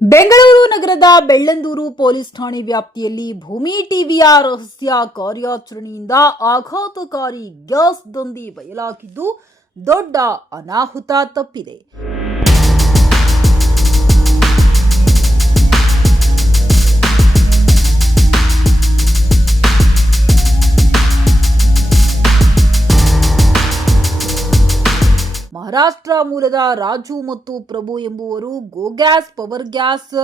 ಬೆಂಗಳೂರು ನಗರದ ಬೆಳ್ಳಂದೂರು ಪೊಲೀಸ್ ಠಾಣೆ ವ್ಯಾಪ್ತಿಯಲ್ಲಿ ಭೂಮಿ ಟಿವಿಯ ರಹಸ್ಯ ಕಾರ್ಯಾಚರಣೆಯಿಂದ ಆಘಾತಕಾರಿ ಗ್ಯಾಸ್ ದೊಂದಿ ಬಯಲಾಗಿದ್ದು ದೊಡ್ಡ ಅನಾಹುತ ತಪ್ಪಿದೆ. ಮಹಾರಾಷ್ಟ್ರ ಮೂಲದ ರಾಜು ಮತ್ತು ಪ್ರಭು ಎಂಬುವರು GoGas power gas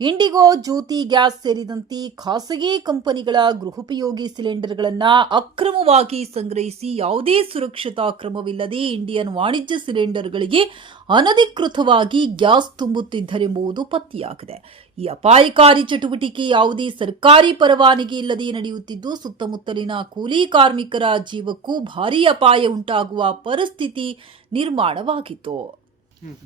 Indigo, Jyothi gas ಸೇರಿದಂತೆ ಖಾಸಗಿ ಕಂಪನಿಗಳ ಗೃಹೋಪಯೋಗಿ ಸಿಲಿಂಡರ್ಗಳನ್ನು ಅಕ್ರಮವಾಗಿ ಸಂಗ್ರಹಿಸಿ ಯಾವುದೇ ಸುರಕ್ಷತಾ ಕ್ರಮವಿಲ್ಲದೆ ಇಂಡಿಯನ್ ವಾಣಿಜ್ಯ ಸಿಲಿಂಡರ್ಗಳಿಗೆ ಅನಧಿಕೃತವಾಗಿ ಗ್ಯಾಸ್ ತುಂಬುತ್ತಿದ್ದರೆಂಬುದು ಪತ್ತೆಯಾಗಿದೆ. ಈ ಅಪಾಯಕಾರಿ ಚಟುವಟಿಕೆ ಯಾವುದೇ ಸರ್ಕಾರಿ ಪರವಾನಗಿ ಇಲ್ಲದೆ ನಡೆಯುತ್ತಿದ್ದು, ಸುತ್ತಮುತ್ತಲಿನ ಕೂಲಿ ಕಾರ್ಮಿಕರ ಜೀವಕ್ಕೂ ಭಾರೀ ಅಪಾಯ ಉಂಟಾಗುವ ಪರಿಸ್ಥಿತಿ ನಿರ್ಮಾಣವಾಗಿತ್ತು.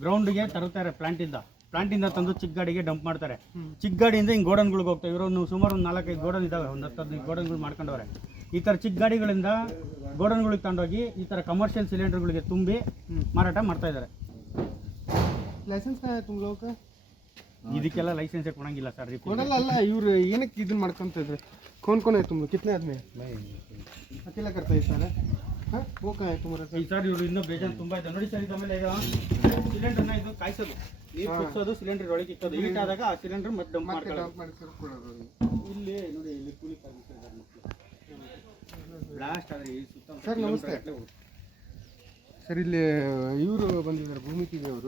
ಗ್ರೌಂಡ್ಗೆ ತರುತ್ತಾರೆ ಪ್ಲಾಂಟಿಂದ ಪ್ಲಾಂಟಿಂದ ತಂದು ಚಿಕ್ಕ ಗಾಡಿಗೆ ಡಂಪ್ ಮಾಡ್ತಾರೆ. ಚಿಕ್ಕ ಗಾಡಿಯಿಂದ ಹಿಂಗೆ ಗೋಡನ್ಗಳಿಗೆ ಹೋಗ್ತಾರೆ ಇವರು ಸುಮಾರು ಒಂದು ನಾಲ್ಕೈದು ಗೋಡನ್ ಇದ್ದಾವೆ ಒಂದು ಹತ್ತು ಹದಿನೈದು ಗೋಡನ್ಗಳು ಮಾಡ್ಕೊಂಡವ್ರೆ. ಈ ಥರ ಚಿಕ್ಕ ಗಾಡಿಗಳಿಂದ ಗೋಡನ್ಗಳಿಗೆ ತಗೊಂಡೋಗಿ ಈ ಥರ ಕಮರ್ಷಿಯಲ್ ಸಿಲಿಂಡರ್ಗಳಿಗೆ ತುಂಬಿ ಮಾರಾಟ ಮಾಡ್ತಾ ಇದ್ದಾರೆ ಲೈಸೆನ್ಸ್ ತುಂಬ್ಲೋಕೆ? ಇದಕ್ಕೆಲ್ಲ ಲೈಸೆನ್ಸ್ ಕೊಡಂಗಿಲ್ಲ ಸರ್ ಕೊಡಲ್ಲ ಅಲ್ಲ ಇವ್ರು ಏನಕ್ಕೆ ಇದನ್ನ ಮಾಡ್ಕೊಂತ ಇದ್ರೆ? ಕೋನ್ ಕೋನೆ ತುಂಬ ಕಿತ್ನೆ ಆದ್ಮೇಲೆ? ಕರ್ತಾ ಇದ್ದಾರೆ. ಈ ಸರ್ ಇವರು ಇನ್ನೂ ಬೇಜಾನ್ ತುಂಬಾ ಇದೆ. ನೋಡಿ ಸರ್ ಇದು ಆಮೇಲೆ ಈಗ ಸಿಲಿಂಡರ್ನ ಇದು ಕಾಯಿಸೋದು. ನೀರು ಕುದಿಸೋದು ಸಿಲಿಂಡರ್ ಒಳಗೆ ಇಕ್ಕೋದು. ಹೀಟ್ ಆದಾಗ ಆ ಸಿಲಿಂಡರ್ ಮತ್ತೆ ಡಂಪ್ ಮಾಡ್ಕೊಳ್ಳೋದು. ಇಲ್ಲಿ ನೋಡಿ ಇಲ್ಲಿ ಕೂಲಿ ಕಾರ್ಮಿಕರು ಬ್ಲಾಸ್ಟ್ ಆದ್ರೆ ಈ ಸುತ್ತ ಸರ್ ನಮಸ್ತೆ. ಸರ್ ಇಲ್ಲಿ ಇವರು ಬಂದಿದ್ದಾರೆ ಭೂಮಿತಿಗೆ ಅವರು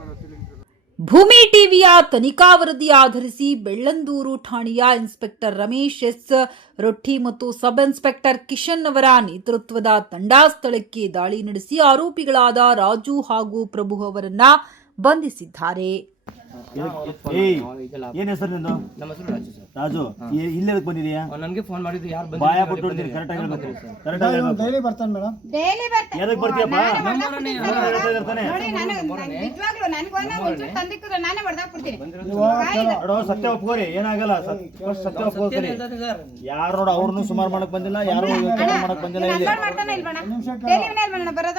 ಮಾಡೋ ಸಿಲಿಂಡರ್ ಭೂಮಿ ಟಿವಿಯ ತನಿಖಾ ವರದಿ ಆಧರಿಸಿ ಬೆಳ್ಳಂದೂರು ಠಾಣೆಯ ಇನ್ಸ್ಪೆಕ್ಟರ್ ರಮೇಶ್ ಎಸ್ ರೊಟ್ಟಿ ಮತ್ತು ಸಬ್ ಇನ್ಸ್ಪೆಕ್ಟರ್ ಕಿಶನ್ ಅವರ ನೇತೃತ್ವದ ತಂಡ ಸ್ಥಳಕ್ಕೆ ದಾಳಿ ನಡೆಸಿ ಆರೋಪಿಗಳಾದ ರಾಜು ಹಾಗೂ ಪ್ರಭು ಅವರನ್ನ ಬಂಧಿಸಿದ್ದಾರೆ. ರಾಜು ಇಲ್ಲಿ ಎದಕ್ ಬಂದಿದೀಯಾ? ನನಗೆ ಫೋನ್ ಮಾಡಿದ್ರು ಯಾರು ಬಾಯ ಬಿಟ್ಟು ಹೊಡ್ತೀನಿ ಕರೆಕ್ಟ್ ಆಗಿ ಹೇಳ್ಬೇಕು. ಕರೆಕ್ಟ್ ಆಗಿ ಹೇಳ್ಬೇಕು. ಡೈಲಿ ಬರ್ತಾನೆ ಮೇಡಮ್ ಡೈಲಿ ಬರ್ತಾನೆ. ಎದಕ್ ಬರ್ತೀಯಪ್ಪ? ನೋಡಿ ನಾನು ನಿಜವಾಗ್ಲೂ ಒಂದು ಒಂಚೂರು ತಂದಿಕ್ಕಿದ್ರೆ ನಾನೇ ಹೊಡೆದಾಕ್ಬಿಡ್ತೀನಿ ನೋಡೋ ಸತ್ಯ ಒಪ್ಕೋರಿ ಏನಾಗಲ್ಲ ಫಸ್ಟ್ ಸತ್ಯ ಒಪ್ಕೋರಿ ಯಾರು ನೋಡ ಅವ್ರನ್ನು ಸುಮಾರು ಮಾಡಕ್ ಬಂದಿಲ್ಲ ಯಾರು ಮಾಡಕ್ ಬಂದಿಲ್ಲ ಇಲ್ಲಿ.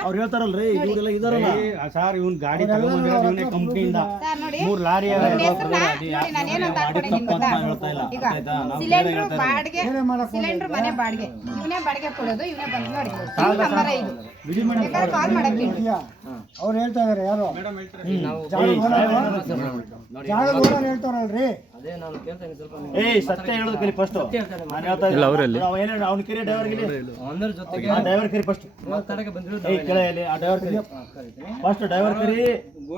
ಅವ್ರು ಹೇಳ್ತಾರಲ್ರಿ ಇವರೆಲ್ಲ ಇದಾರಲ್ಲ. ಸರ್ ಇವನ್ ಗಾಡಿ ತಗೊಂಡ್ಬಂದಿರೋದು ಇವನೇ ಕಂಪ್ನಿಯಿಂದ ಸರ್ ನೋಡಿ ಮೂರ್ ಲಾರಿ ಹೇಳ್ತಾ ಇಲ್ಲ. ಈಗ ಸಿಲಿಂಡರ್ ಬಾಡಿಗೆ ಸಿಲಿಂಡರ್ ಮನೆ ಬಾಡಿಗೆ. ಇವನೇ ಬಾಡಿಗೆ ಕೊಡೋದು ಇವನೇ ಬಂದು ನೋಡಿ. ನಂಬರ್ ಬೇಕಾದ್ರೆ ಕಾಲ್ ಮಾಡಕ್ಕೆ ಹೇಳಿ. ಅವ್ರು ಹೇಳ್ತಾ ಇದಾರೆ ಯಾರು? ಓನರ್ ಹೇಳ್ತಾರಲ್ರಿ. ಅದೇ ನಾನು ಕೇಳ್ತಾ ಸ್ವಲ್ಪ ಏಯ್ ಸತ್ಯ ಹೇಳೋದು ಕಲಿ ಫಸ್ಟ್ ನಾನು ಹೇಳ್ತಾ ಇಲ್ಲ ಅವರೇನು ಅವ್ನ ಕಿರಿ ಡ್ರೈವರ್ ಗಿಲಿ ಒಂದರ ಜೊತೆಗೆ ಆ ಡ್ರೈವರ್ ಕರಿ ಫಸ್ಟ್ ಮಾತಾಡಕ್ಕೆ ಬಂದಿರೋದು ಏಯ್ ಕೆಳ ಇಲ್ಲಿ. ಆ ಡ್ರೈವರ್ ಕರಿ. ಫಸ್ಟ್ ಡ್ರೈವರ್ ಕರಿ.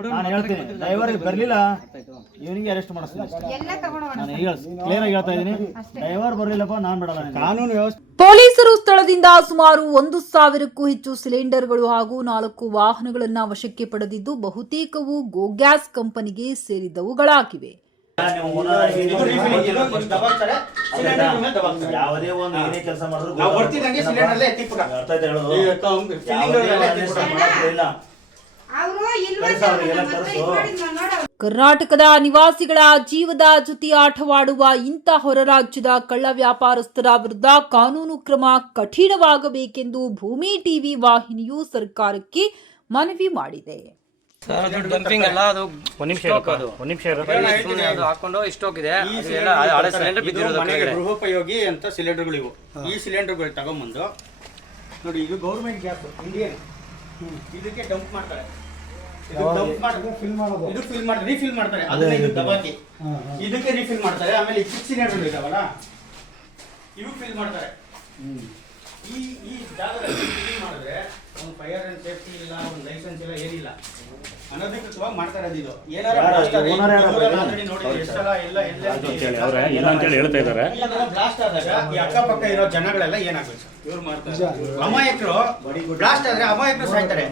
ನಾನು ಹೇಳ್ತೀನಿ ಡ್ರೈವರ್ ಬರ್ಲಿಲ್ಲ. ಇವನಿಗೆ ಅರೆಸ್ಟ್ ಮಾಡಿಸ್ತೀನಿ. ಎಲ್ಲ ತಗೊಂಡು ನಾನು ಹೇಳ ಕ್ಲಿಯರ್ ಆಗಿ ಹೇಳ್ತಾ ಇದೀನಿ ಡ್ರೈವರ್ ಬರ್ಲಿಲ್ಲಪ್ಪ ನಾನ್ ಬಿಡಲ್ಲ ಕಾನೂನು ವ್ಯವಸ್ಥೆ ಪೊಲೀಸರು ಸ್ಥಳದಿಂದ ಸುಮಾರು ಒಂದು ಸಾವಿರಕ್ಕೂ ಹೆಚ್ಚು ಸಿಲಿಂಡರ್ಗಳು ಹಾಗೂ ನಾಲ್ಕು ವಾಹನಗಳನ್ನು ವಶಕ್ಕೆ ಪಡೆದಿದ್ದು ಬಹುತೇಕವು ಗೋ ಗ್ಯಾಸ್ ಕಂಪನಿಗೆ ಸೇರಿದವುಗಳಾಗಿವೆ ಯಾವುದೇ ಒಂದು ಏನೇ ಕೆಲಸ ಮಾಡಿದ್ರು. ಅರ್ಥ ಆಯ್ತಾ ಹೇಳೋದು? ಇಲ್ಲ. ಕರ್ನಾಟಕದ ನಿವಾಸಿಗಳ ಜೀವದ ಜೊತೆ ಆಟವಾಡುವ ಇಂಥ ಹೊರ ರಾಜ್ಯದ ಕಳ್ಳ ವ್ಯಾಪಾರಸ್ಥರ ವಿರುದ್ಧ ಕಾನೂನು ಕ್ರಮ ಕಠಿಣವಾಗಬೇಕೆಂದು ಭೂಮಿ ಟಿವಿ ವಾಹಿನಿಯು ಸರ್ಕಾರಕ್ಕೆ ಮನವಿ ಮಾಡಿದೆ. ಸರ್ ಅದು ಡಂಪಿಂಗ್ ಅಲ್ಲ ಅದು ಒಂದ್ ನಿಮಿಷ ಅದು. ಒಂದ್ ನಿಮಿಷ ಸುಮ್ನೆ ಅದು ಹಾಕೊಂಡು ಹಳೆ ಸಿಲಿಂಡರ್ ಬಿದ್ದಿರೋದು ಮನೆಗೆ ಗೃಹೋಪಯೋಗಿ ಅಂತ ಸಿಲಿಂಡರ್ಗಳು ಇವು. ಈ ಸಿಲಿಂಡರ್ಗಳು ತಗೊಂಬಂದು ನೋಡಿ ಇದು ಗೌರ್ಮೆಂಟ್ ಗ್ಯಾಸ್ ಇಂಡಿಯನ್ ಇದಕ್ಕೆ ಡಂಪ್ ಮಾಡ್ತಾರೆ. ಇದು ಫಿಲ್ ಮಾಡಿ ರೀಫಿಲ್ ಮಾಡ್ತಾರೆ. ಅದನ್ನ ಇದು ದಬಾಕಿ. ಇದಕ್ಕೆ ರೀಫಿಲ್ ಮಾಡ್ತಾರೆ. ಆಮೇಲೆ ಚಿಕ್ಕ ಸಿಲಿಂಡರ್ ಇದಾವಲ್ಲ ಇವು ಫಿಲ್ ಮಾಡ್ತಾರೆ. ಈ ಈ ಜಾಗದಲ್ಲಿ ಕ್ಲೀನ್ ಮಾಡಿದ್ರೆ ಒಂದು ಫೈರ್ ಅಂಡ್ ಸೇಫ್ಟಿ ಇಲ್ಲ ಒಂದು ಲೈಸೆನ್ಸ್ ಇಲ್ಲ ಏನಿಲ್ಲ. ಅನಧಿಕೃತವಾಗಿ ಮಾಡ್ತಾ ಇರೋದು ಇದು. ಏನಾರ blast ಆದ್ರೆ already ನೋಡಿದ್ದೀವಿ, ಎಷ್ಟು ಸಲ ಎಲ್ಲ ಎಲ್ಲ ಇಲ್ಲ ಅಂತ ಹೇಳಿ ಹೇಳ್ತಾ ಇದಾರೆ ಬ್ಲಾಸ್ಟ್ ಆದಾಗ ಈ ಅಕ್ಕಪಕ್ಕ ಇರೋ ಜನಗಳೆಲ್ಲ ಏನಾಗುತ್ತೆ ಇವ್ರು ಮಾಡ್ತಾರೆ. ಅಮಾಯಕರು ಬ್ಲಾಸ್ಟ್ ಆದ್ರೆ ಅಮಾಯಕರು ಸಾಯ್ತಾರೆ.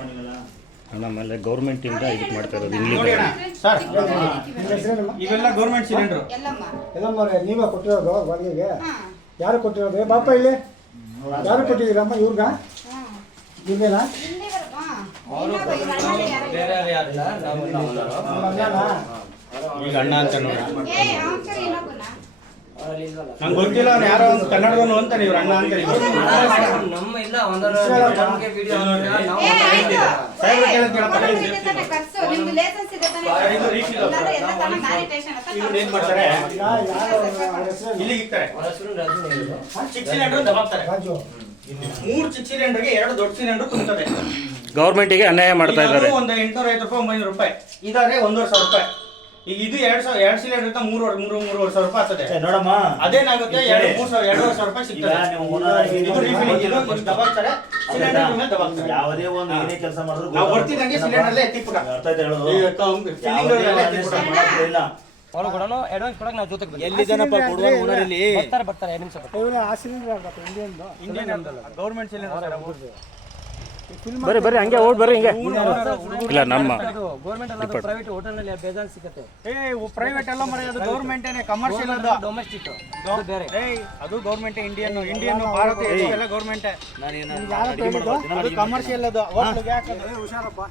ಆಮೇಲೆ ಗೌರ್ಮೆಂಟ್ ಇಂದ ಇದಕ್ಕೆ ಮಾಡ್ತಾ ಇರೋದು ಇಲ್ಲಿ ನೋಡಿ ಅಣ್ಣ ಸರ್ ಇವೆಲ್ಲ ಗೌರ್ಮೆಂಟ್ ಸಿಲಿಂಡರ್ ಎಲ್ಲಮ್ಮ. ಎಲ್ಲಮ್ಮ ನೀವೇ ಕೊಟ್ಟಿರೋದು ಬಾಡಿಗೆಗೆ ಯಾರು ಕೊಟ್ಟಿರೋದು? ಏ ಬಾಪ ಇಲ್ಲಿ. ಯಾರು ಕೊಟ್ಟಿದ್ದೀರಮ್ಮ ಇವ್ರಿಗ? ಇವ್ರಿಗೇನಾ ಹಿಂದೆ ಬರೋ- ಯಾರೋ ಯಾರಿಲ್ಲ ನಾವು? ಈಗ ಅಣ್ಣ ಅಂತ ನಂಗೆ ಗೊತ್ತಿಲ್ಲ ಅವ್ನು ಯಾರೋ ಒಂದು ಕನ್ನಡದವನು ಅಂತಾನೆ ಇವ್ರ ಅಣ್ಣ ಅಂತ ನಮ್ಮ ಇಲ್ಲ ಒಂದರ ನಮಗೆ ವಿಡಿಯೋ ಸಾಹೇಬ್ರ ಏನ್ ಮಾಡ್ತಾರೆ? ಇಲ್ಲಿಗೆ ಇಕ್ತಾರೆ. ಚಿಕ್ಕ ಸಿಲಿಂಡರ್ ದಬಾಕ್ತಾರೆ ಮೂರು ಚಿಕ್ಕ ಸಿಲಿಂಡರ್ಗೆ ಎರಡು ದೊಡ್ಡ ಸಿಲಿಂಡರ್ ತುಂಬುತ್ತದೆ ಗೌರ್ಮೆಂಟಿಗೆ ಅನ್ಯಾಯ ಮಾಡ್ತಾ ಇದ್ದಾರೆ. ಒಂದು ಎಂಟ್ನೂರ ಐವತ್ತು ರೂಪಾಯಿ ಒಂಬೈನೂರು ರೂಪಾಯಿ. ಇದಾದ್ರೆ ಒಂದೂವರೆ ಸಾವಿರ ರೂಪಾಯಿ. ಈಗ ಇದು ಎರಡ್ ಸಾವಿರ ಎರಡ್ ಸಿಲಿಂಡರ್ ಇರ್ತಾ ಮೂರು ಮೂರು ಮೂರುವರೆ ಸಾವಿರ ರೂಪಾಯಿ ಆಗ್ತದೆ. ನೋಡಮ್ಮ. ಅದೇನಾಗುತ್ತೆ? ಎರಡು ಮೂರು ಸಾವಿರ ಎರಡೂವರೆ ಸಾವಿರ ರೂಪಾಯಿ ಸಿಗ್ತದೆ. ದಬಾಕ್ತಾರೆ. ಸಿಲಿಂಡರ್ ಮೇಲೆ ದಬಾಕ್ತಾರೆ. ಯಾವುದೇ ಒಂದು ಏನೇ ಕೆಲಸ ಮಾಡಿದ್ರು ನಾವು ಬರ್ತಿದ್ದಂಗೆ ಸಿಲಿಂಡರ್ ಅಲ್ಲೇ ಎತ್ತಿಪ್ಪ ಅರ್ಥ ಆಯ್ತಾ ಹೇಳೋದು? ಅವ್ನು ಅಡ್ವಾನ್ಸ್ ಕೊಡಕ್ ನಾವು ಜೊತೆಗೆ. ಎಲ್ಲಿದ್ದಾನಪ್ಪ ಕೊಡುವ ಬರ್ತಾರೆ ಬರ್ತಾರೆ ಎರಡು ನಿಮಿಷ ಬರ್ತಾರೆ. ಇವ್ರು ಸಿಲಿಂಡರ್ ಆಗ್ಬೇಕು ಇಂಡಿಯನ್ ಗೌರ್ಮೆಂಟ್ ಸಿಲಿಂಡರ್ ಬರ್ರಿ ಬರ್ರಿ ಹಂಗೆ ಓಡ್ ಬರ್ರಿ ಹಿಂಗೆ. ಇಲ್ಲ ನಮ್ಮ ಅದು ಗೌರ್ಮೆಂಟ್ ಅಲ್ಲ ಪ್ರೈವೇಟ್ ಹೋಟೆಲ್ನಲ್ಲಿ ಬೇಜಾನ್ ಸಿಗುತ್ತೆ ಏ ಪ್ರೈವೇಟ್ ಎಲ್ಲ ಮರೆ ಅದು ಗೌರ್ಮೆಂಟ್ ಕಮರ್ಷಿಯಲ್ ಅದು. ಡೊಮೆಸ್ಟಿಕ್ ಬೇರೆ. ಏ ಅದು ಗೌರ್ಮೆಂಟ್ ಇಂಡಿಯನ್ ಇಂಡಿಯನ್ ಭಾರತ ಎಲ್ಲ ಗೌರ್ಮೆಂಟ್ ಅದು ಕಮರ್ಷಿಯಲ್ ಅದು. ಹೋಟ್ಲಿಗೆ ಹುಷಾರಪ್ಪ.